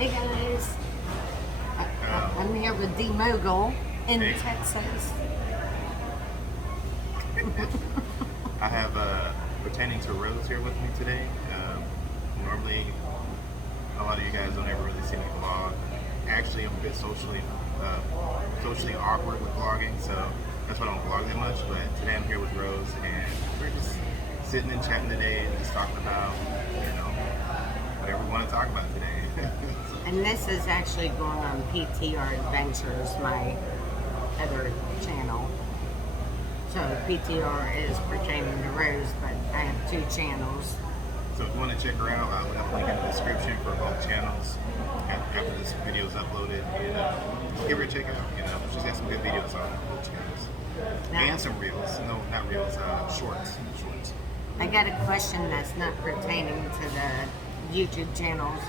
Hey guys, I'm here with Dmogul in Texas. I have pertaining to Rose here with me today. Normally, a lot of you guys don't ever really see me vlog. Actually, I'm a bit socially awkward with vlogging, so that's why I don't vlog that much. But today I'm here with Rose, and we're just sitting and chatting today and just talking about, whatever we want to talk about today. And this is actually going on PTR Adventures, my other channel. So PTR is pertaining to Rose, but I have two channels. So if you want to check her out, we'll have a link in the description for both channels after this video is uploaded. And just give her a check out. She's got some good videos on both channels. And some reels. No, not reels, shorts. I got a question that's not pertaining to the YouTube channels,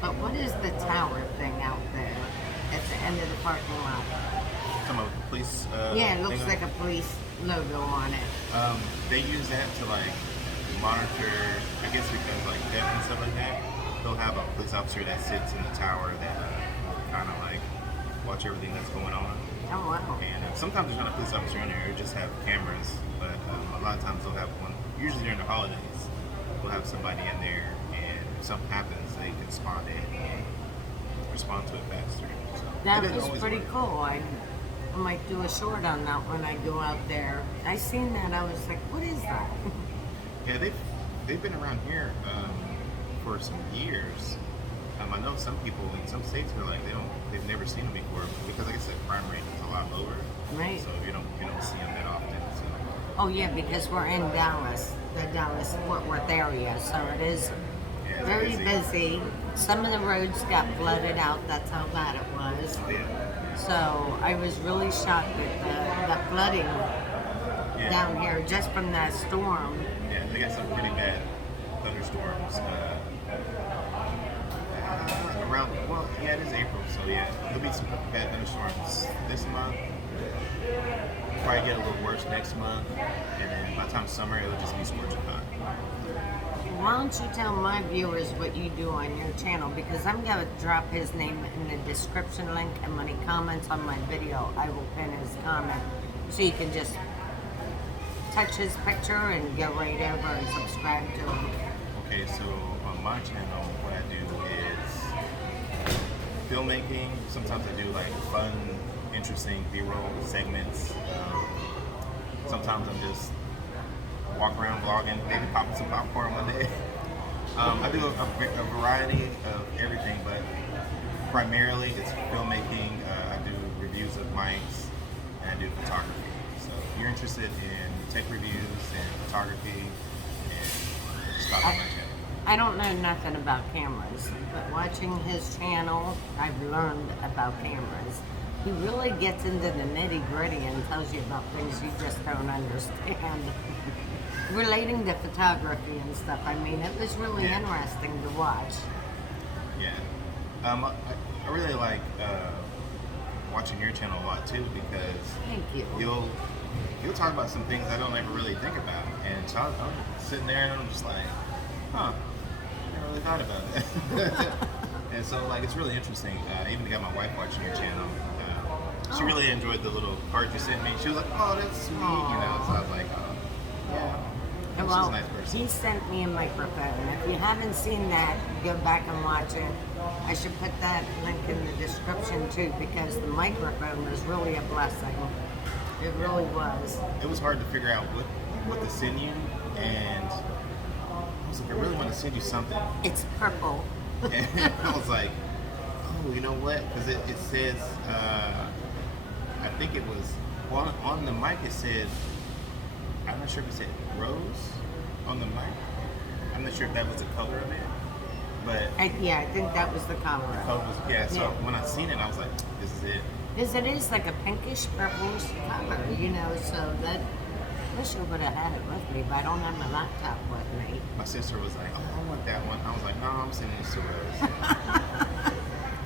but what is the tower thing out there at the end of the parking lot? Some of the police. Yeah, it looks like a police logo on it. They use that to monitor, I guess because theft and stuff like that. They'll have a police officer that sits in the tower that kind of watch everything that's going on. Oh wow. And sometimes there's not a police officer in there, or just have cameras, but a lot of times they'll have one, usually during the holidays, we'll have somebody in there, and if something happens, they can respond to it faster. So that was pretty cool. I might do a short on that when I go out there. I seen that, I was like, what is that? Yeah, they've been around here for some years. I know some people in some states are they've never seen them before because, like I said, crime rate is a lot lower. Right. So you don't see them that often. So. Oh yeah, because we're in Dallas, the Dallas-Fort Worth area, so it is very busy. Some of the roads got flooded out. That's how bad it was. Oh, yeah. So I was really shocked at the flooding down here just from that storm. Yeah, they got some pretty bad thunderstorms it is April, so yeah, there'll be some bad thunderstorms this month. Probably get a little worse next month, and then by the time summer, it'll just be scorching hot. Why don't you tell my viewers what you do on your channel, because I'm going to drop his name in the description link, and when he comments on my video, I will pin his comment, so you can just touch his picture and go right over and subscribe to him. Okay, so on my channel, what I do is filmmaking. Sometimes I do fun, interesting B-roll segments. Sometimes I'm just walk around vlogging, maybe popping some popcorn one day. I do a variety of everything, but primarily it's filmmaking. I do reviews of mics, and I do photography. So if you're interested in tech reviews and photography, and just stop on my channel. I don't know nothing about cameras, but watching his channel, I've learned about cameras. He really gets into the nitty-gritty and tells you about things you just don't understand. Relating to photography and stuff, I mean, it was really interesting to watch. Yeah. I really like watching your channel a lot too, because thank you. You'll talk about some things I don't ever really think about, and so I'm sitting there and I'm just like, huh, I never really thought about it. And so it's really interesting. I even got my wife watching your channel. She really enjoyed the little card you sent me. She was like, oh, that's sweet, So I was like, oh, yeah. She's a nice person. He sent me a microphone. If you haven't seen that, go back and watch it. I should put that link in the description too, because the microphone was really a blessing. It really was. It was hard to figure out what to send you, and I was like, I really want to send you something. It's purple. And I was like, oh, you know what? Because it says, I think it was, on the mic it said, I'm not sure if it said Rose on the mic. I'm not sure if that was the color of it, but I think that was the color. So when I seen it, I was like, this is it. Because it is like a pinkish purplish color, so that, I wish I would have had it with me, but I don't have my laptop with me. My sister was like, oh, I want that one. I was like, no, I'm sending this to Rose.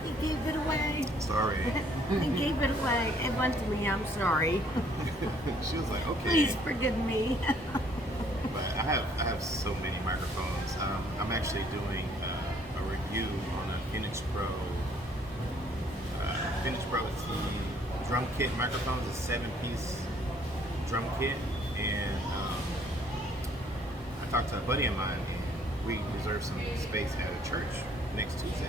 He gave it away. Sorry. He gave it away. It went to me, I'm sorry. She was like, okay. Please forgive me. But I have so many microphones. I'm actually doing a review on a Vintage Pro. Vintage Pro is the drum kit microphones, a 7-piece drum kit, and I talked to a buddy of mine, and we reserved some space at a church next Tuesday.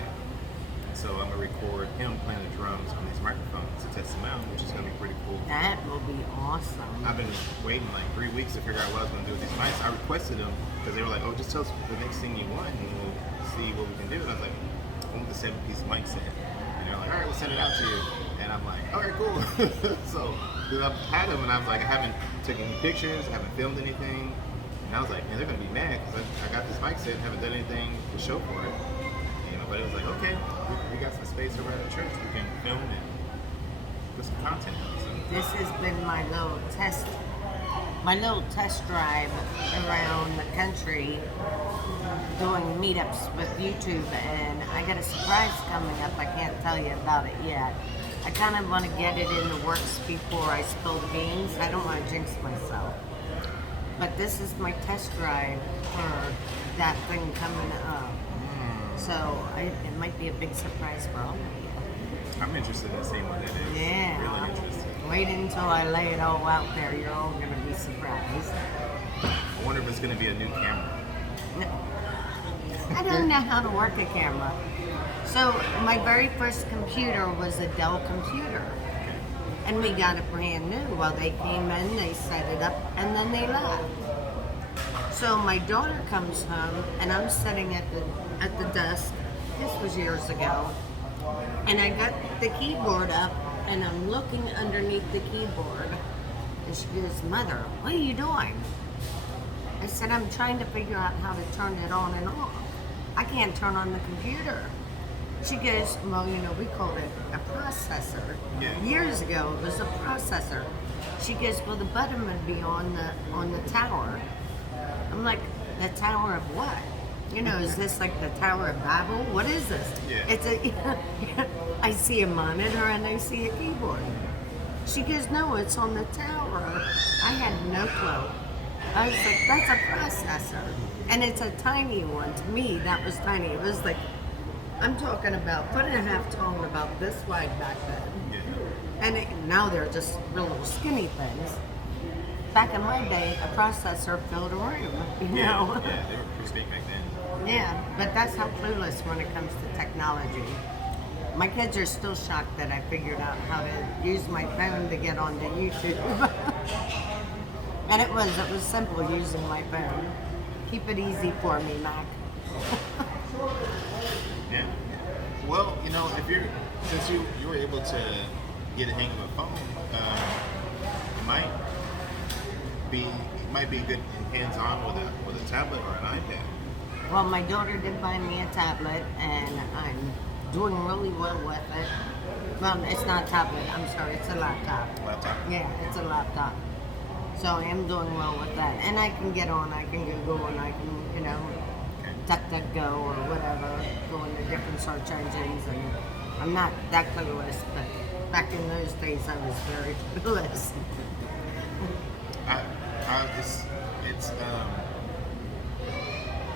So I'm gonna record him playing the drums on these microphones to test them out, which is gonna be pretty cool. That will be awesome. I've been waiting like 3 weeks to figure out what I was gonna do with these mics. I requested them because they were like, "Oh, just tell us the next thing you want, and we'll see what we can do." And I was like, "I want the 7-piece mic set." And they're like, "All right, we'll send it out to you." And I'm like, "All right, cool." So I've had them, and I was like, I haven't taken any pictures, I haven't filmed anything, and I was like, man, they're gonna be mad because I got this mic set and haven't done anything to show for it. But it was like, okay, we got some space around the church. We can film and put some content out. So. This has been my little test drive around the country doing meetups with YouTube, and I got a surprise coming up. I can't tell you about it yet. I kind of want to get it in the works before I spill the beans. I don't want to jinx myself. But this is my test drive for that thing coming up. So it might be a big surprise for all of you. I'm interested in seeing what that is. Yeah. Really interested. Wait until I lay it all out there. You're all going to be surprised. I wonder if it's going to be a new camera. I don't know how to work a camera. So my very first computer was a Dell computer. And we got it brand new. Well, they came in, they set it up, and then they left. So my daughter comes home, and I'm sitting at the desk. This was years ago. And I got the keyboard up, and I'm looking underneath the keyboard. And she goes, "Mother, what are you doing?" I said, "I'm trying to figure out how to turn it on and off. I can't turn on the computer." She goes, "Well, we called it a processor." Yeah. Years ago, it was a processor. She goes, "Well, the button would be on the tower." I'm like, "The tower of what? Is this like the Tower of Babel? What is this?" Yeah. It's I see a monitor and I see a keyboard. She goes, "No, it's on the tower." I had no clue. I was like, "That's a processor." And it's a tiny one. To me, that was tiny. It was like, I'm talking about 1.5 tall, about this wide back then. Yeah. And now they're just real little skinny things. Back in my day, a processor filled a room, Yeah, they were pretty big back then. Yeah, but that's how clueless when it comes to technology. My kids are still shocked that I figured out how to use my phone to get onto YouTube. And it was simple using my phone. Keep it easy for me, Mac. Yeah. Well, since you were able to get a hang of a phone, it might be good hands-on with a tablet or an iPad. Well, my daughter did buy me a tablet, and I'm doing really well with it. Well, it's not a tablet. I'm sorry, it's a laptop. Laptop? Yeah, it's a laptop. So I am doing well with that, and I can get on. I can Google, and I can, DuckDuckGo or whatever, go into different search engines, and I'm not that clueless, but back in those days I was very clueless.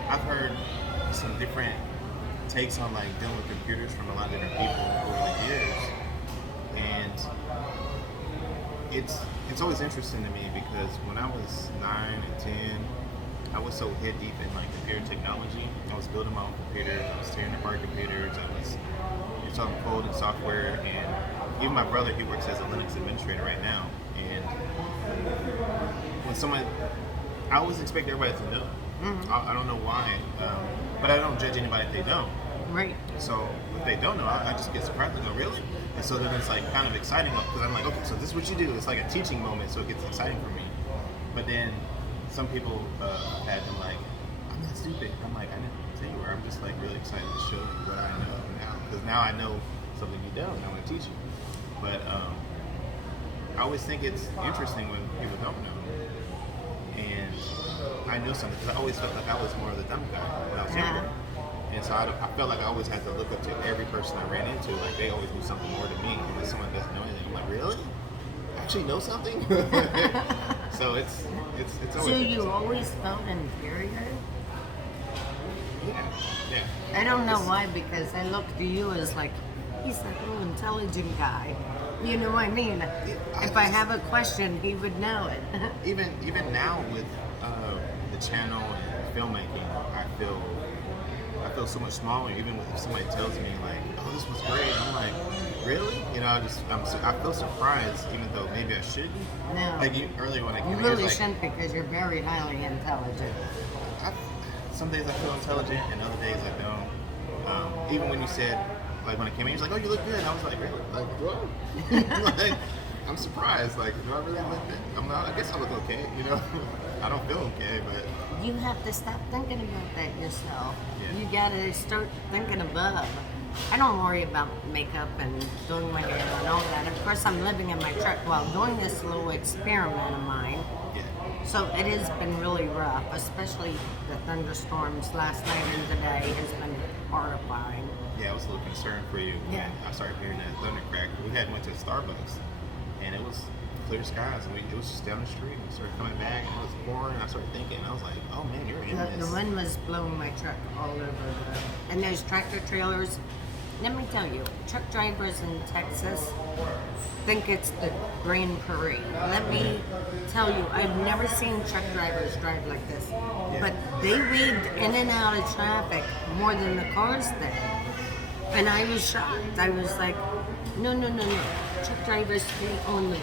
I've heard some different takes on like dealing with computers from a lot of different people over the years, and it's always interesting to me because when I was 9 and 10, I was so head deep in like computer technology. I was building my own computers, I was tearing apart computers, I was installing code and software, and even my brother, he works as a Linux administrator right now. And when I always expect everybody to know. Mm-hmm. I don't know why, but I don't judge anybody if they don't. Right. So if they don't know, I just get surprised and go, really? And so then it's like kind of exciting because I'm like, okay, so this is what you do. It's like a teaching moment, so it gets exciting for me. But then some people had them like, I'm not stupid. I'm like, I didn't say you were. I'm just like really excited to show you what I know now, because now I know something you don't, and I want to teach you. But I always think it's interesting when people don't know. And I knew something because I always felt like I was more of the dumb guy when I was younger. And so I felt like I always had to look up to every person I ran into. Like they always knew something more than me. And when someone doesn't know anything, I'm like, really? I actually know something? So it's always. So you always felt inferior? Yeah. Yeah. I don't know It's- why, because I look to you as like, he's that little intelligent guy. You know what I mean? If I have a question, he would know it. even now with the channel and filmmaking, I feel so much smaller. Even if somebody tells me like, "Oh, this was great," I'm like, "Really?" You know, I feel surprised, even though maybe I shouldn't. No. Like earlier when I came You here, really it's like, shouldn't, because you're very highly intelligent. I, some days I feel intelligent, and other days I don't. Even when you said, like when I came in, you was like, "Oh, you look good," and I was like, "Really?" Like, whoa. Like, I'm surprised. Like, do I really look good? I'm not. I guess I look okay. You know, I don't feel okay, but You have to stop thinking about that yourself. Yeah. You gotta start thinking above. I don't worry about makeup and doing my hair and all that. Of course, I'm living in my truck while doing this little experiment of mine. yeah. So it has been really rough, especially the thunderstorms last night and today has been horrifying. Yeah, I was a little concerned for you when Yeah. I started hearing that thunder crack. We had went to Starbucks, and it was clear skies, and it was just down the street. We started coming back, and it was pouring. I started thinking, I was like, "Oh man, you're in The this." wind was blowing my truck all over and those tractor trailers. Let me tell you, truck drivers in Texas think it's the Grand Prairie. Let me tell you, I've never seen truck drivers drive like this. But they weaved in and out of traffic more than the cars did. And I was shocked. I was like, no, no, no, no. Truck drivers stay on the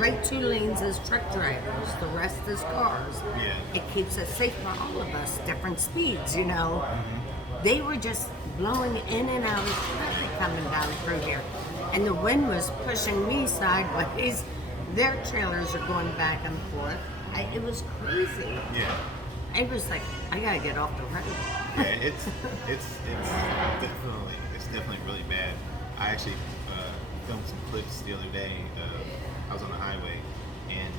right 2 lanes as truck drivers. The rest is cars. Yeah. It keeps us safe for all of us, different speeds, you know. They were just blowing in and out of traffic coming down through here. And the wind was pushing me sideways. Their trailers are going back and forth. It was crazy. Yeah. I was like, I gotta get off the road. Yeah, it's definitely really bad. I actually filmed some clips the other day. I was on the highway, and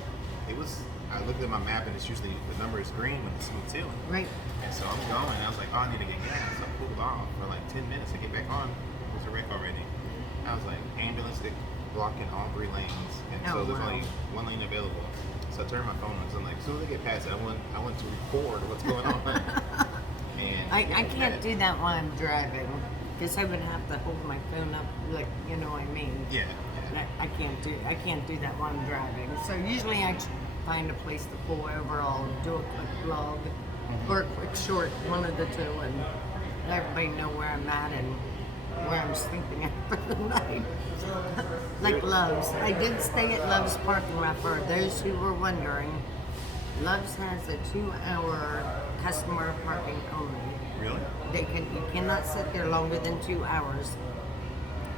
I looked at my map, and it's usually the number is green when it's smooth sailing. Right. And so I'm going, and I was like, "Oh, I need to get gas." So I pulled off for like 10 minutes to get back on. It was a wreck already. I was like, ambulance blocking all 3 lanes, and so there's only 1 lane available. So I turned my phone on. So I'm like, as soon as I get past it, I want to record what's going on. And I can't do that while I'm driving, because I would have to hold my phone up, like, you know what I mean. Yeah. I can't do that while I'm driving. So usually I find a place to pull over. I'll do a quick vlog or a quick short, one of the two, and let everybody know where I'm at and where I'm sleeping at for the night. Like Love's. I did stay at Love's parking lot. For those who were wondering, Love's has a 2-hour customer parking only. Really? You cannot sit there longer than 2 hours.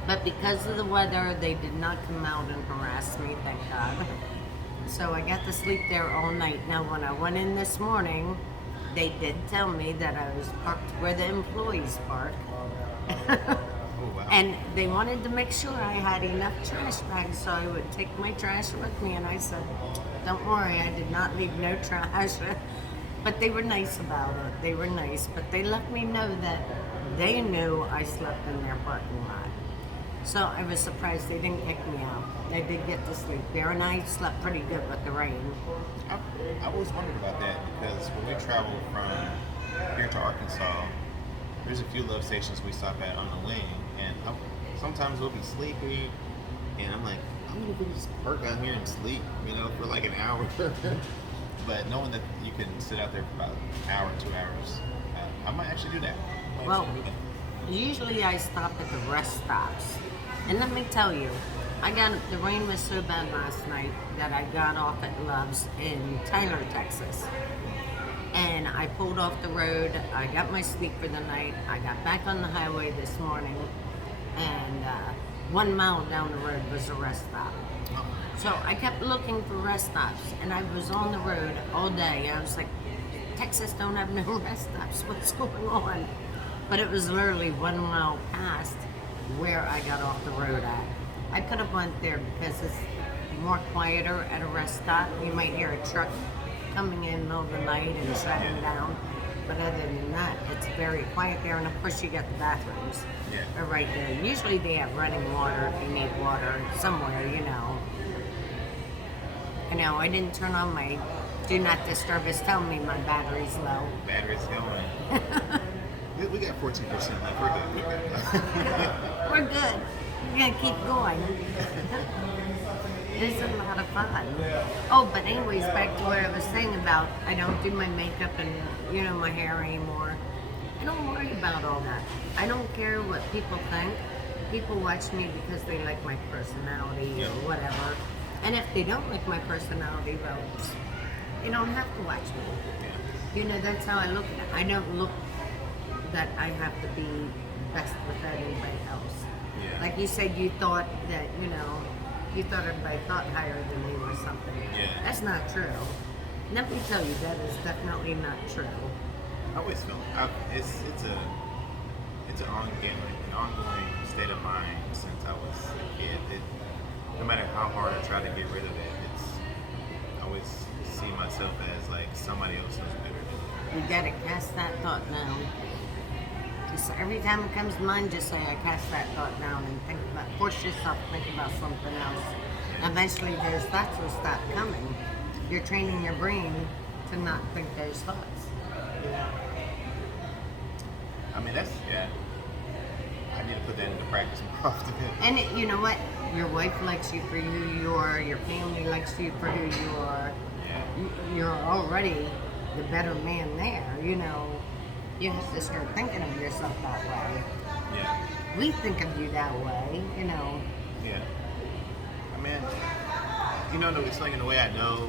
But because of the weather, they did not come out and harass me, thank God. So I got to sleep there all night. Now, when I went in this morning, they did tell me that I was parked where the employees park. Oh wow. And they wanted to make sure I had enough trash bags so I would take my trash with me. And I said, don't worry, I did not leave no trash. But they were nice about it. They were nice. But they let me know that they knew I slept in their parking lot. So I was surprised they didn't kick me out. I did get to sleep there, and I slept pretty good with the rain. I always wondered about that, because when we travel from here to Arkansas, there's a few love stations we stop at on the way, and sometimes we'll be sleepy, and I'm like, I'm gonna just park out here and sleep, you know, for like an hour. But knowing that you can sit out there for about an hour, 2 hours, I might actually do that. Usually I stop at the rest stops. And let me tell you, the rain was so bad last night that I got off at Love's in Tyler, Texas. And I pulled off the road. I got my sleep for the night. I got back on the highway this morning, and 1 mile down the road was a rest stop. So I kept looking for rest stops, and I was on the road all day. I was like, Texas don't have no rest stops. What's going on? But it was literally 1 mile past where I got off the road at. I could have went there because it's more quieter at a rest stop. You might hear a truck coming in the middle of the night and shutting down. But other than that, it's very quiet there. And of course you got the bathrooms. They're right there. Usually they have running water if you need water somewhere, you know. I didn't turn on my do not disturb. It's telling me my battery's low. Battery's going. We got 14% left. We're good. We're good. We're good. We're gonna keep going. It's a lot of fun. Oh, but anyways, back to what I was saying about I don't do my makeup and my hair anymore. I don't worry about all that. I don't care what people think. People watch me because they like my personality or whatever. And if they don't like my personality, well, they don't have to watch me. That's how I look at it. I don't look that I have to be best with anybody else. Yeah. Like you said, you thought that, you thought everybody thought higher than you or something. Yeah. That's not true. Let me tell you, that is definitely not true. I always feel it's an ongoing state of mind since I was a kid. No matter how hard I try to get rid of it, I always see myself as like somebody else knows better than me. You gotta cast that thought down. Just every time it comes to mind, just say, I cast that thought down and force yourself to think about something else. Eventually those thoughts will stop coming. You're training your brain to not think those thoughts. I mean, I need to put that into practice more often. And you know what? Your wife likes you for who you are. Your family likes you for who you are. Yeah. You're already the better man there. You have to start thinking of yourself that way. Yeah. We think of you that way. Yeah. I mean, it's like in a way I know.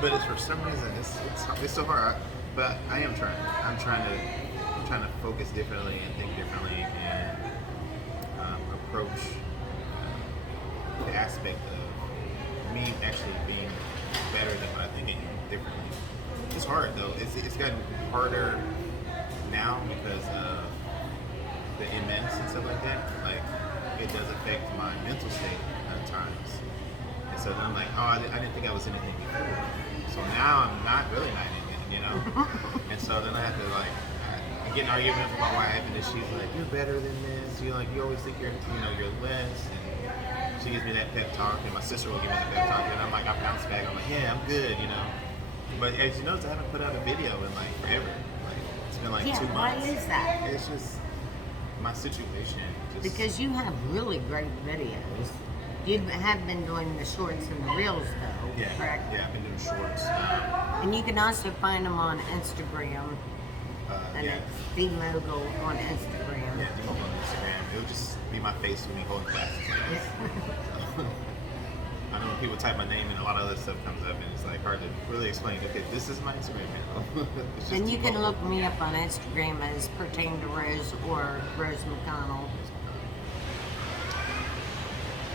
But it's for some reason it's so hard. But I am trying. I'm trying to focus differently and think differently and approach the aspect of me actually being better than what I think I am differently. It's hard though. It's gotten harder now because of the MS and stuff like that. Like it does affect my mental state at times. And so then I'm like, I didn't think I was anything before. So now I'm not really not anything. And so then I have to I get an argument with my wife, and then she's like, "You're better than this. You always think you're less." And she gives me that pep talk, and my sister will give me that pep talk, and I'm like, I bounce back. I'm like, "Yeah, I'm good," But as you notice, I haven't put out a video in forever. It's been 2 months. Why is that? It's just my situation. Because you have really great videos. You have been doing the shorts and the reels, though, correct? Yeah, I've been doing shorts. And you can also find them on Instagram. And it's Dmogul on Instagram. Yeah, Dmogul on Instagram. It would just be my face with me holding glasses. I know when people type my name and a lot of other stuff comes up, and it's hard to really explain. Okay, this is my Instagram handle. And you can look me up on Instagram as Pertain to Rose or Rose McConnell.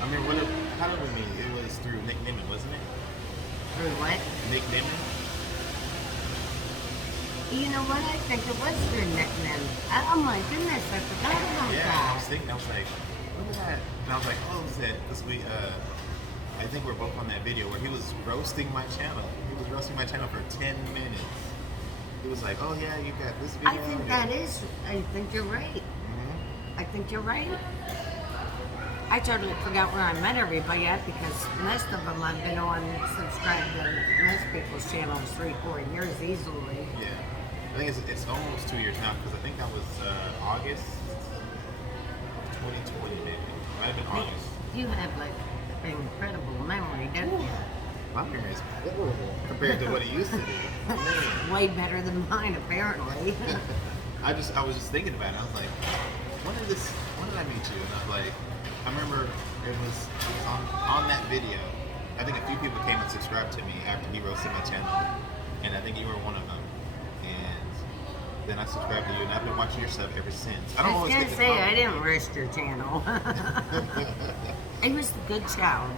I mean, how did we meet? It was through Nick Nimmin, wasn't it? Through what? Nick Nimmin? You know what? I think it was through Nick Nimmin. Oh my goodness, I forgot about Yeah, that. I was thinking, I was like, what was that? And I was like, oh, was that? Because I think we're both on that video where he was roasting my channel. He was roasting my channel for 10 minutes. He was like, oh yeah, you got this video. I think you're right. Mm-hmm. I think you're right. I totally forgot where I met everybody at because most of them I've been subscribed to most people's channels 3-4 years easily. Yeah. I think it's almost 2 years now because I think that was August 2020 maybe. It might have been August. You have an incredible memory, don't you? My memory is horrible compared to what it used to be. Man. Way better than mine, apparently. I was just thinking about it. I was like, when did I meet you? And I was like, I remember it was on that video. I think a few people came and subscribed to me after he roasted my channel, and I think you were one of them. And then I subscribed to you, and I've been watching your stuff ever since. I was gonna say I didn't roast your channel. He was a good child.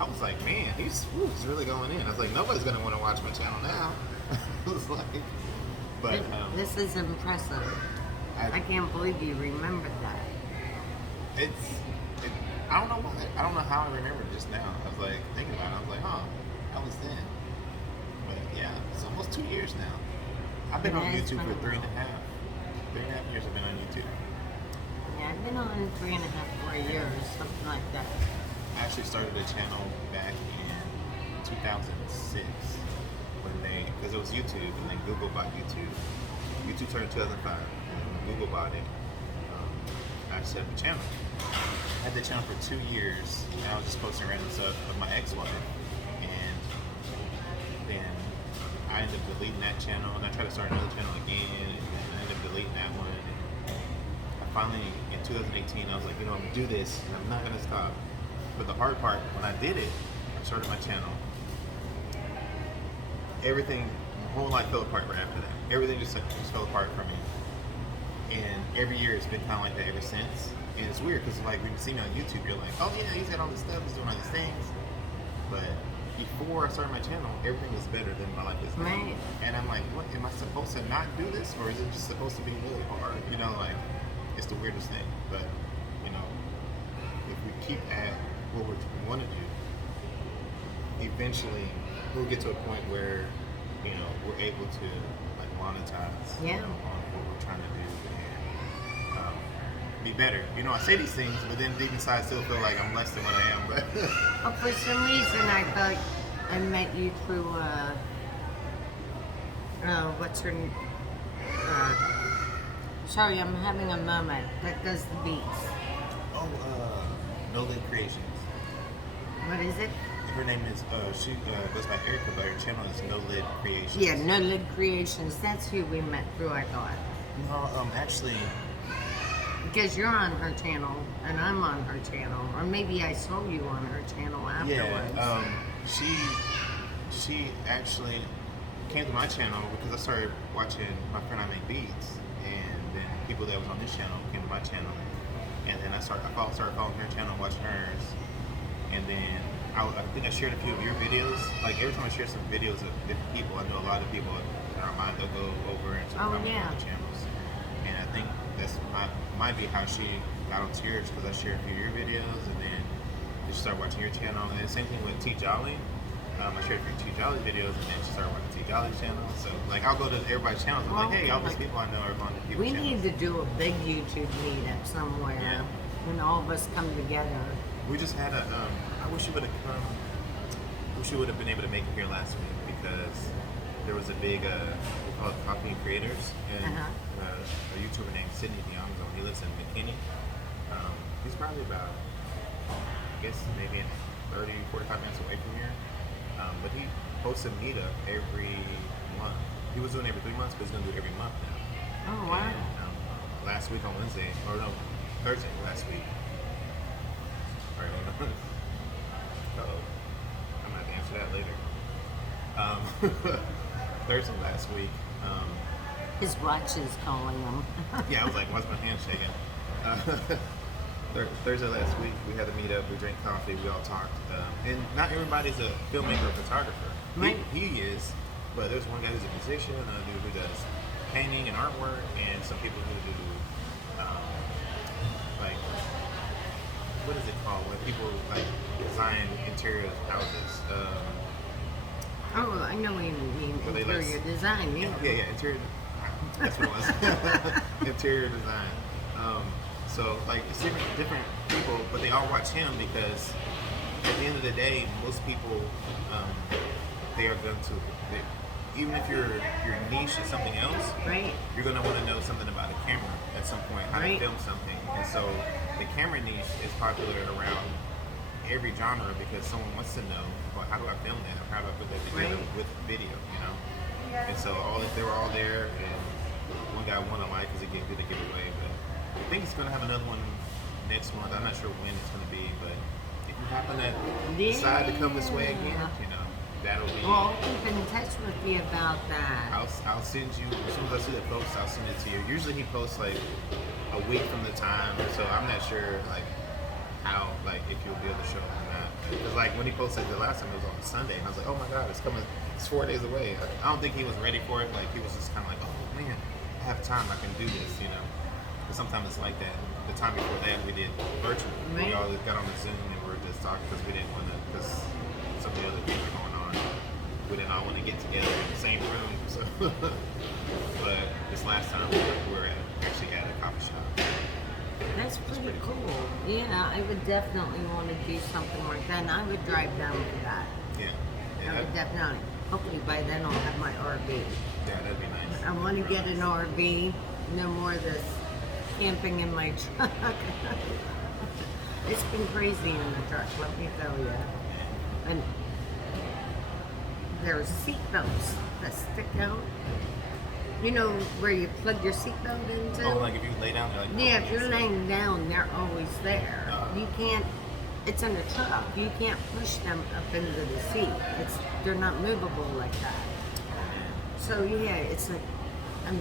I was like, man, he's really going in. I was like, nobody's gonna want to watch my channel now. I was like, but this is impressive. I can't believe you remembered that. I don't know why. I don't know how I remembered just now. I was like thinking about it. I was like, that was then. But yeah, it's almost 2 years now. I've been on YouTube for 3.5 years. I've been on YouTube. Yeah, I've been on 3.5, 4 years, something like that. I actually started a channel back in 2006 because it was YouTube and then Google bought YouTube. YouTube started in 2005. Google bought it. I set up a channel. I had the channel for 2 years, and I was just posting random stuff with my ex-wife. And then I ended up deleting that channel, and I tried to start another channel again, and I ended up deleting that one. And I finally, in 2018, I was like, you know, I'm gonna do this, and I'm not gonna stop. But the hard part, when I did it, I started my channel. Everything, my whole life fell apart right after that. Everything just fell apart for me. And every year it's been kind of like that ever since. And it's weird because like when you see me on YouTube, you're like, oh yeah, he's got all this stuff, he's doing all these things. But before I started my channel, everything was better than my life is now. Right. And I'm like, what, am I supposed to not do this? Or is it just supposed to be really hard? You know, like, it's the weirdest thing. But, you know, if we keep at what we want to do, eventually we'll get to a point where, you know, we're able to like monetize on what we're trying to do and be better. You know, I say these things, but then deep inside I still feel like I'm less than what I am. But Oh, for some reason I thought I met you through what's her sorry, I'm having a moment that does the beats. No Lid Creations. What is it? Her name is she goes by Erica, but her channel is No Lid Creations. Yeah, No Lid Creations. That's who we met through, I thought. No, actually, Because you're on her channel and I'm on her channel, or maybe I saw you on her channel afterwards. yeah. She actually came to my channel because I started watching my friend I Make Beats, and then people that was on this channel came to my channel, and then I started following her channel, watching hers, and then I think I shared a few of your videos. Like every time I share some videos of different people, I know a lot of people in our mind they'll go over and comment on the channels, and I think that's might be how she got on yours because I shared a few of your videos, and then she started watching your channel, and the same thing with T Jolly. I shared a few T Jolly videos, and then she started watching T Jolly's channel. So, like, I'll go to everybody's channels. I'm like, hey, all these people I know are on the people's We channels. need to do a big YouTube meetup somewhere. Yeah. When all of us come together. We just had a. I wish you would have come. Wish you would have been able to make it here last week because there was a big. We call it Coffee and Creators, and a YouTuber named Sydney Dmogul. He lives in McKinney. He's probably about, I guess, maybe 30, 45 minutes away from here. But he hosts a meetup every month. He was doing it every 3 months, but he's going to do it every month now. Oh, wow. And, last week on Wednesday, or no, Thursday last week. All right, hold on. Uh-oh. I'm going to have to answer that later. Thursday last week. His watch is calling him. Yeah, I was like, why's my hand shaking? Thursday last week, we had a meetup, we drank coffee, we all talked. And not everybody's a filmmaker or photographer. Right. He is, but there's one guy who's a musician, another dude who does painting and artwork, and some people who do, like, what is it called? When people, like, design interior houses. Oh, I know what you mean. Well, they Interior design, yeah. Yeah, interior. That's what it was. Interior design. So like it's different people, but they all watch him because at the end of the day, most people they are going to. Even if your niche is something else, Right. you're going to want to know something about a camera at some point, how Right. to film something. And so the camera niche is popular around every genre because someone wants to know, well, how do I film that? Or how do I put that together Right. with video, you know? And so they were all there, and one guy won a light because he did a giveaway. But I think he's going to have another one next month. I'm not sure when it's going to be, but if you happen to decide to come this way again, you know, that'll be. Well, I'll keep in touch with you about that. I'll send you, as soon as I see the post, I'll send it to you. Usually he posts like a week from the time, so I'm not sure like how, like if you'll be able to show up or not. Because like when he posted the last time, it was on Sunday, and I was like, oh my God, it's coming, it's 4 days away. I don't think he was ready for it. Like he was just kind of like, oh man, I have time, I can do this, you know. But sometimes it's like that. The time before that, we did virtual. Right. We all got on the Zoom and we were just talking because we didn't want to, because some of the other things were going on. We didn't all want to get together in the same room. So, but this last time we were actually at a coffee shop. That's pretty cool. Yeah, I would definitely want to do something like that, and I would drive down for that. Yeah. I would definitely. Hopefully by then I'll have my RV. Yeah, that'd be nice. I want to get an RV. No more of this camping in my truck. It's been crazy in the truck, let me tell you. And there's seat belts that stick out. You know where you plug your seatbelt into? Oh, like if you lay down, they're like. Yeah, if you're laying down, they're always there. You can't. It's in a truck. You can't push them up into the seat. They're not movable like that. So yeah, it's like I'm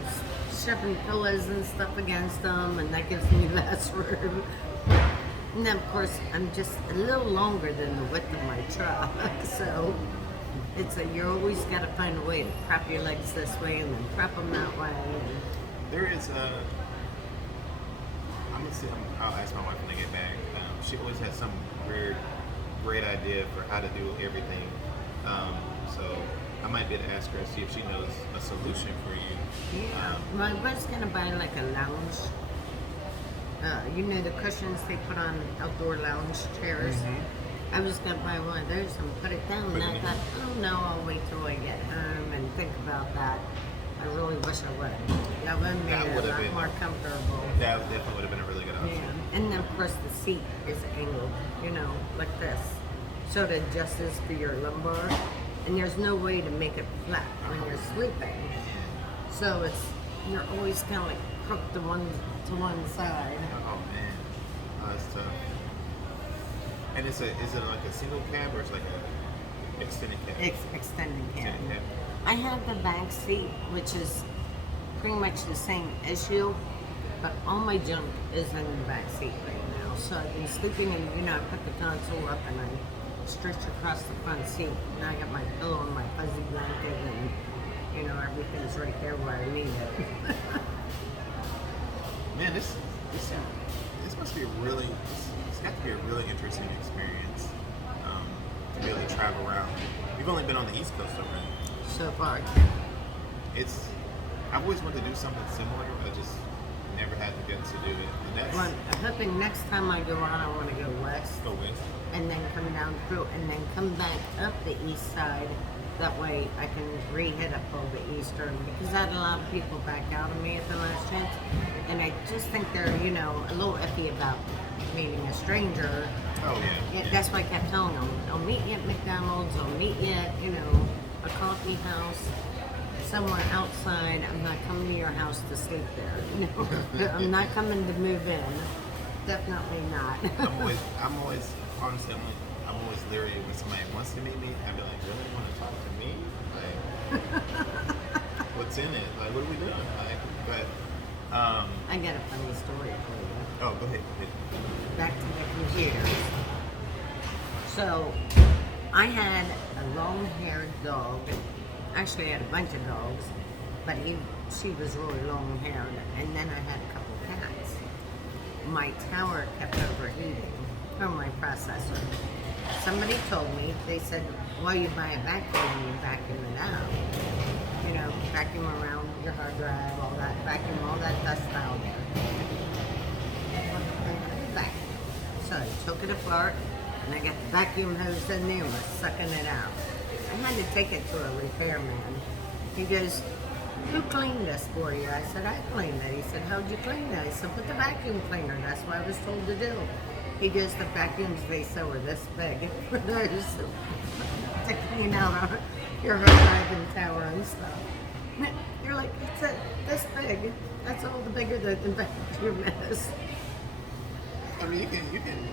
shoving pillows and stuff against them, and that gives me less room. And then of course I'm just a little longer than the width of my truck, so it's like you're always got to find a way to prop your legs this way and then prop them that way. There is a. I'll ask my wife when I get back. She always has some weird, great idea for how to do everything. So I might be able to ask her and see if she knows a solution for you. Yeah. Well, I was gonna buy like a lounge. You know the cushions they put on outdoor lounge chairs. I was gonna buy one of those and put it down. And I thought, oh no, I'll wait till I get home and think about that. I really wish I would. That would have made it a lot more comfortable. That definitely would have been a really good option. Yeah. And then of course the seat is angled, you know, like this. So it adjusts for your lumbar. And there's no way to make it flat when you're sleeping. So you're always kind of like crooked to one side. Oh man, that's tough. And is it like a single cab or it's like a extended cab? Extending cab. Extended cab. I have the back seat, which is pretty much the same issue, but all my junk is in the back seat right now. So I've been sleeping and, you know, I put the console up and I stretch across the front seat. And I got my pillow and my fuzzy blanket and, you know, everything's right there where I need it. Man, this must be it's got to be a really interesting experience to be able to travel around. You've only been on the East Coast already. So far. I've always wanted to do something similar, but I just never had the guts to do it. And Well, I'm hoping next time I go on, I want to go west. Go west. And then come down through, and then come back up the east side. That way I can re-hit up all the eastern, because I had a lot of people back out of me at the last chance. And I just think they're, you know, a little iffy about meeting a stranger. Oh, yeah. That's why I kept telling them, I'll meet you at McDonald's, I'll meet you at, you know, a coffee house, somewhere outside. I'm not coming to your house to sleep there. No, I'm not coming to move in. Definitely not. I'm always honestly, I'm always leery when somebody wants to meet me. I'd be like, really want to talk to me? Like, what's in it? Like, what are we doing? Like, but I got a funny story for you. oh, go ahead. Back to the computers. So, I had a long-haired dog. Actually, I had a bunch of dogs, but she was really long-haired. And then I had a couple cats. My tower kept overheating from my processor. Somebody told me, they said, well, you buy a vacuum, you vacuum it out. You know, vacuum around your hard drive, all that, vacuum all that dust out there. So I took it apart, and I got the vacuum hose in there and was sucking it out. I had to take it to a repairman. He goes, who cleaned this for you? I said, I cleaned it. He said, how'd you clean it? I said, with the vacuum cleaner. That's what I was told to do. He goes, the vacuums they sell are this big for those to clean out your hard drive and tower and stuff. You're like, it's this big. That's all the bigger the vacuum is. I mean,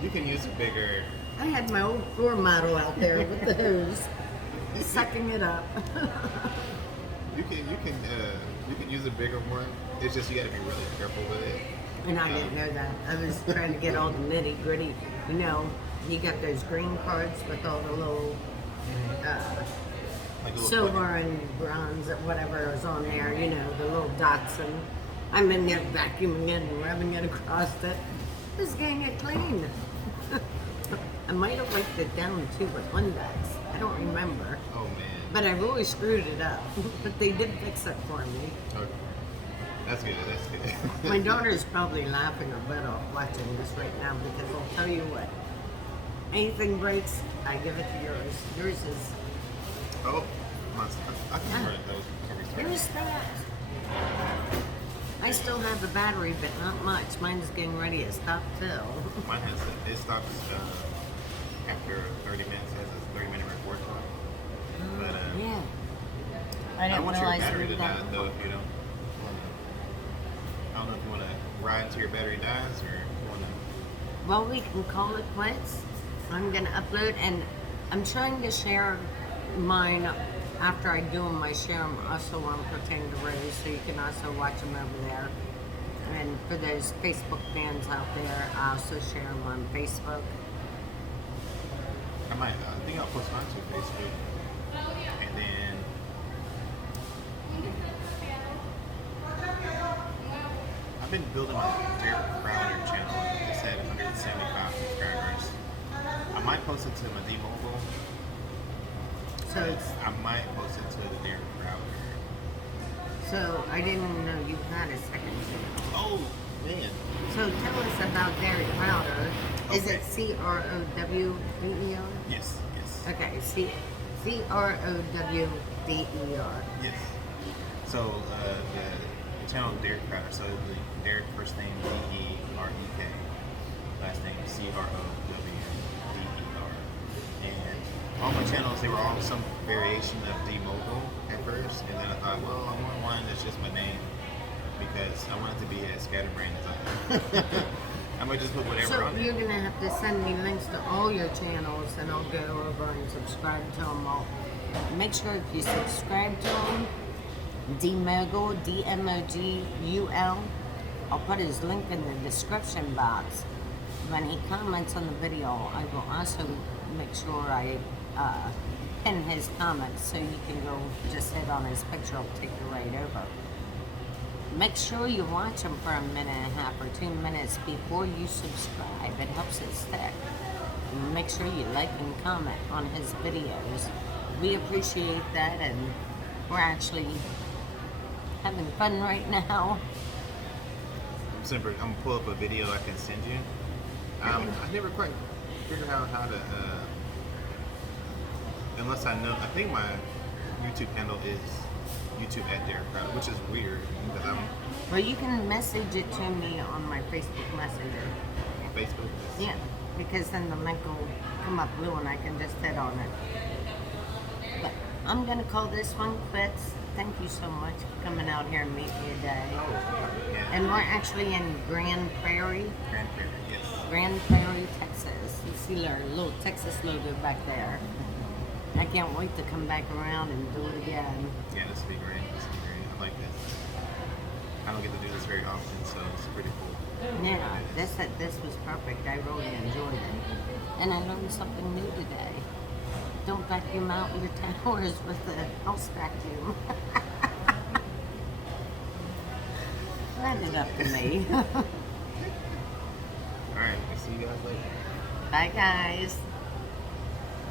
you can use a bigger. I had my old floor model out there with the hose, sucking it up. You can use a bigger one. It's just you got to be really careful with it. And I didn't know that. I was trying to get all the nitty gritty. You know, you got those green cards with all the little Like a little silver plug-in. and bronze or whatever was on there. You know, the little dots, and I'm in there vacuuming it and rubbing it across it. Just getting it clean. I might have wiped it down too with Windex. I don't remember. Oh man. But I really screwed it up. But they did fix it for me. Okay. That's good. That's good. My daughter's probably laughing her butt off watching this right now, because I'll tell you what. Anything breaks, I give it to yours. Yours is... Oh, I can remember those. Yours that. I still have the battery, but not much. Mine's getting ready to stop too. Mine has it stops after 30 minutes. It has a 30-minute record time. But Yeah. I I didn't don't want your realize battery it to was die that though. long. If you don't, I don't know if you want to ride till your battery dies or you want to. Well, we can call it quits. I'm gonna upload, and I'm trying to share mine after I do them. I share them also on Pretend to Rose, so you can also watch them over there. And for those Facebook fans out there, I also share them on Facebook. I think I'll post mine to Facebook, and then I've been building my Derek Crowder channel. It's at 175 subscribers. I might post it to my Dmogul. So it's I might post it to the Derek Crowder. so I didn't know you had a second channel. Oh man. So tell us about Derek Crowder. Is Okay. it Crowder? Yes. Yes. Okay, Crowder. Yes. So the channel is Derek Crowder. So the Derek first name Derek, last name Crowder, and all my channels they were all some variation of Dmogul at first, and then I thought, well, I want one that's just my name because I want it to be as scatterbrained as I am. I might just put whatever So on you're it. gonna have to send me links to all your channels, and I'll go over and subscribe to them all. Make sure if you subscribe to them, Dmogul, Dmogul. I'll put his link in the description box. When he comments on the video, I will also make sure I pin his comments so you can go just hit on his picture. I'll take you right over. Make sure you watch him for a minute and a half or 2 minutes before you subscribe. It helps it stick. And make sure you like and comment on his videos. We appreciate that, and we're actually having fun right now. I'm gonna pull up a video I can send you. I never quite figured out how to, unless I know. I think my YouTube handle is YouTube at Derek Crowder, which is weird because I'm Well, you can message it to me on my Facebook Messenger. on Facebook. Yeah, because then the link will come up blue and I can just hit on it. But I'm gonna call this one quits. Thank you so much for coming out here and meeting me today. Yeah. And we're actually in Grand Prairie, Grand Prairie, yes. Grand Prairie, Texas. You see our little Texas logo back there. I can't wait to come back around and do it again. Yeah, this would be great. This would be great. I like this. I don't get to do this very often, so it's pretty cool. Yeah, this was perfect. I really enjoyed it. And I learned something new today. Don't vacuum out your towers with the house vacuum. Let it up to me. All right, I'll see you guys later. Bye, guys.